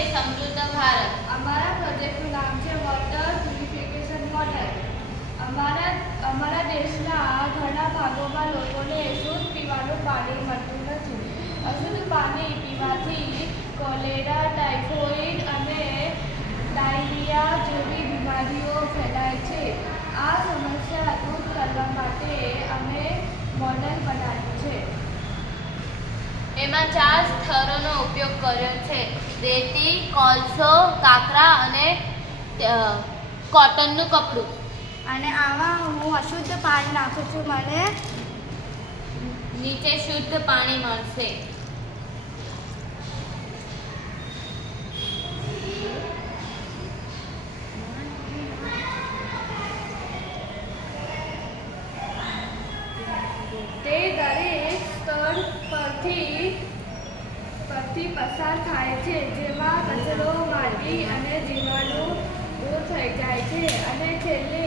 છે સમૃદ્ધ ભારત. અમારા પ્રોજેક્ટનું નામ છે વોટર પ્યુરિફિકેશન મોડેલ. અમારા દેશના ઘણા ભાગોમાં લોકોને શુદ્ધ પીવાનું પાણી મળતું નથી. અશુદ્ધ પાણી પીવાથી કોલેરા, ટાઇફોઇડ અને ડાયરિયા જેવી બીમારીઓ ફેલાય છે. આ સમસ્યા દૂર કરવા માટે અમે મોડેલ બનાવ્યું છે. એમાં 4 સ્તરોનો ઉપયોગ કર્યો છે: રેતી, કોલસો, કાકરા અને કોટનનું કપડું. અને આમાં હું અશુદ્ધ પાણી નાખું છું. મને નીચે શુદ્ધ પાણી મળશે. તે દરેક સ્તર પરથી પસાર થાય છે, જેમાં કચરો, માટી અને જીવાણુ દૂર થઈ જાય છે અને છેલ્લે